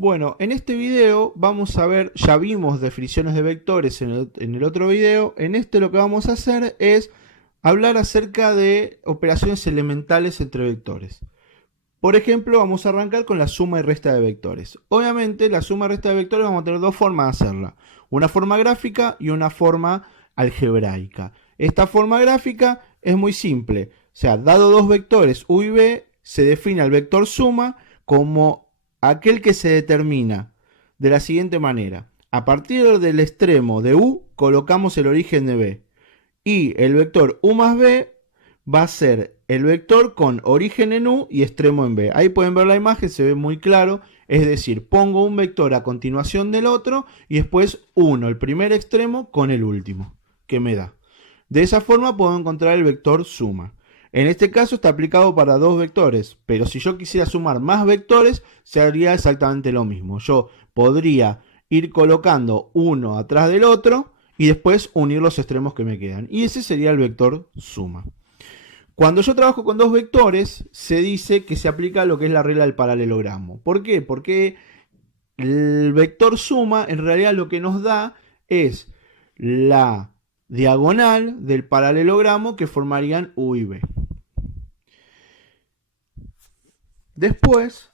Bueno, en este video vamos a ver, ya vimos definiciones de vectores en el otro video. En este lo que vamos a hacer es hablar acerca de operaciones elementales entre vectores. Por ejemplo, vamos a arrancar con la suma y resta de vectores. Obviamente, la suma y resta de vectores vamos a tener dos formas de hacerla. Una forma gráfica y una forma algebraica. Esta forma gráfica es muy simple. O sea, dado dos vectores u y b, se define al vector suma como aquel que se determina de la siguiente manera. A partir del extremo de u, colocamos el origen de b. Y el vector u más b va a ser el vector con origen en u y extremo en b. Ahí pueden ver la imagen, se ve muy claro. Es decir, pongo un vector a continuación del otro y después uno, el primer extremo, con el último, que me da. De esa forma puedo encontrar el vector suma. En este caso está aplicado para dos vectores, pero si yo quisiera sumar más vectores, se haría exactamente lo mismo. Yo podría ir colocando uno atrás del otro y después unir los extremos que me quedan. Y ese sería el vector suma. Cuando yo trabajo con dos vectores, se dice que se aplica lo que es la regla del paralelogramo. ¿Por qué? Porque el vector suma en realidad lo que nos da es la diagonal del paralelogramo que formarían u y b. Después,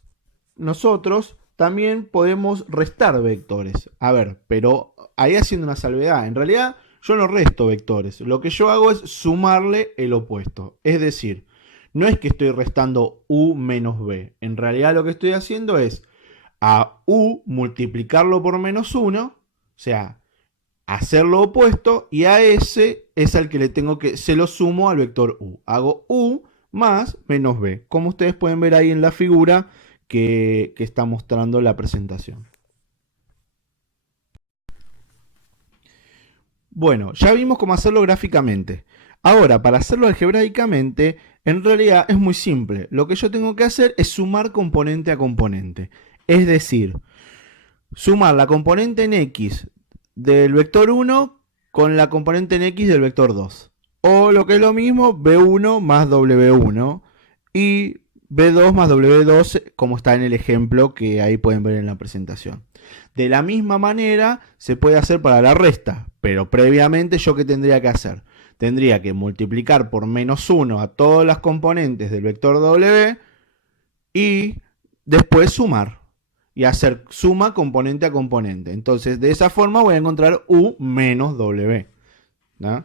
nosotros también podemos restar vectores. A ver, pero ahí haciendo una salvedad. En realidad, yo no resto vectores. Lo que yo hago es sumarle el opuesto. Es decir, no es que estoy restando u menos b. En realidad lo que estoy haciendo es a u multiplicarlo por menos 1, o sea, hacer lo opuesto, y a ese es al que le tengo que, se lo sumo al vector u. Hago u más menos b, como ustedes pueden ver ahí en la figura que está mostrando la presentación. Bueno, ya vimos cómo hacerlo gráficamente. Ahora, para hacerlo algebraicamente, en realidad es muy simple. Lo que yo tengo que hacer es sumar componente a componente. Es decir, sumar la componente en x del vector 1 con la componente en x del vector 2. O lo que es lo mismo, b1 más w1 y b2 más w2, como está en el ejemplo que ahí pueden ver en la presentación. De la misma manera se puede hacer para la resta, pero previamente yo ¿qué tendría que hacer? Tendría que multiplicar por menos 1 a todas las componentes del vector w y después sumar y hacer suma componente a componente. Entonces, de esa forma voy a encontrar u menos w. ¿No?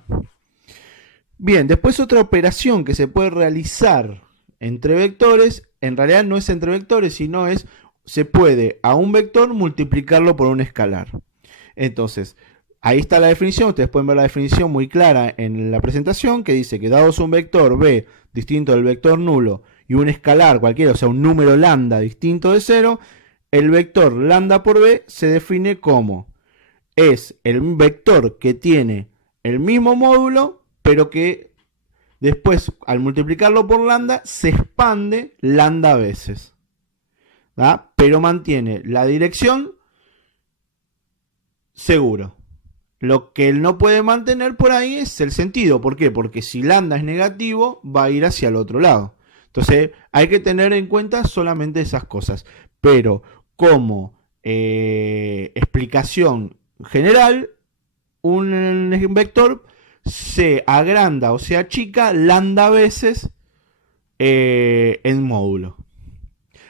Bien, después otra operación que se puede realizar entre vectores, en realidad no es entre vectores, sino es, se puede a un vector multiplicarlo por un escalar. Entonces, ahí está la definición, ustedes pueden ver la definición muy clara en la presentación, que dice que dados un vector b distinto del vector nulo y un escalar cualquiera, o sea, un número lambda distinto de 0, el vector lambda por b se define como es el vector que tiene el mismo módulo, pero que después, al multiplicarlo por lambda, se expande lambda veces. ¿Da? Pero mantiene la dirección seguro. Lo que él no puede mantener por ahí es el sentido. ¿Por qué? Porque si lambda es negativo, va a ir hacia el otro lado. Entonces, hay que tener en cuenta solamente esas cosas. Pero como explicación general, un vector se agranda o se achica lambda veces en módulo.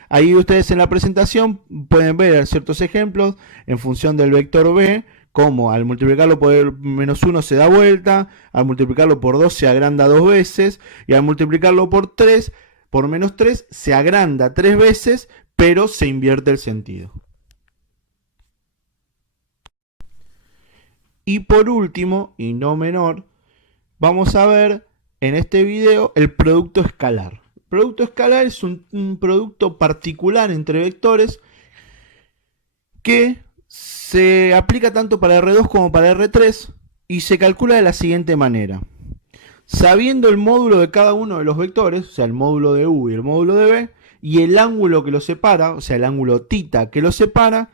Ahí ustedes en la presentación pueden ver ciertos ejemplos en función del vector b, como al multiplicarlo por menos 1 se da vuelta, al multiplicarlo por 2 se agranda 2 veces, y al multiplicarlo por 3, por menos 3, se agranda 3 veces, pero se invierte el sentido. Y por último, y no menor, vamos a ver en este video el producto escalar. El producto escalar es un producto particular entre vectores que se aplica tanto para R2 como para R3 y se calcula de la siguiente manera. Sabiendo el módulo de cada uno de los vectores, o sea, el módulo de u y el módulo de b, y el ángulo que los separa, o sea, el ángulo θ que los separa,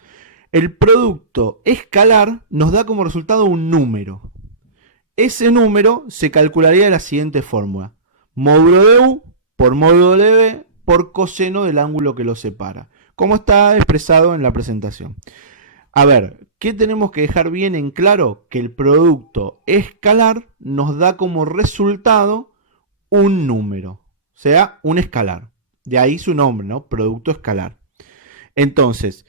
el producto escalar nos da como resultado un número. Ese número se calcularía de la siguiente fórmula. Módulo de u por módulo de b por coseno del ángulo que lo separa. como está expresado en la presentación. A ver, ¿qué tenemos que dejar bien en claro? Que el producto escalar nos da como resultado un número, o sea, un escalar. De ahí su nombre, ¿no? Producto escalar. Entonces,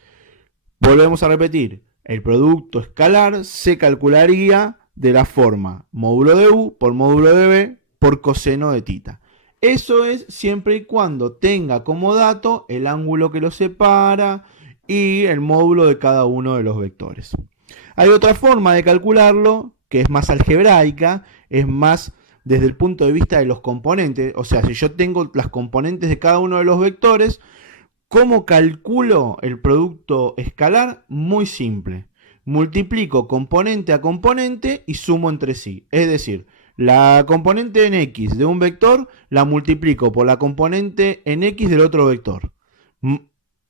volvemos a repetir, el producto escalar se calcularía de la forma módulo de u por módulo de b por coseno de tita. Eso es siempre y cuando tenga como dato el ángulo que lo separa y el módulo de cada uno de los vectores. Hay otra forma de calcularlo que es más algebraica, es más desde el punto de vista de los componentes, o sea, si yo tengo las componentes de cada uno de los vectores, ¿cómo calculo el producto escalar? Muy simple. Multiplico componente a componente y sumo entre sí. Es decir, la componente en x de un vector la multiplico por la componente en x del otro vector.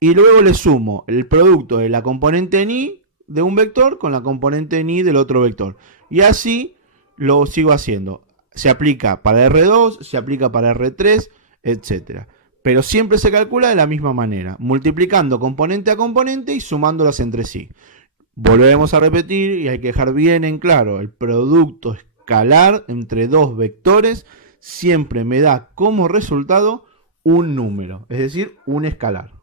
Y luego le sumo el producto de la componente en y de un vector con la componente en y del otro vector. Y así lo sigo haciendo. Se aplica para R2, se aplica para R3, etc. Pero siempre se calcula de la misma manera, multiplicando componente a componente y sumándolas entre sí. Volvemos a repetir y hay que dejar bien en claro, el producto escalar entre dos vectores siempre me da como resultado un número, es decir, un escalar.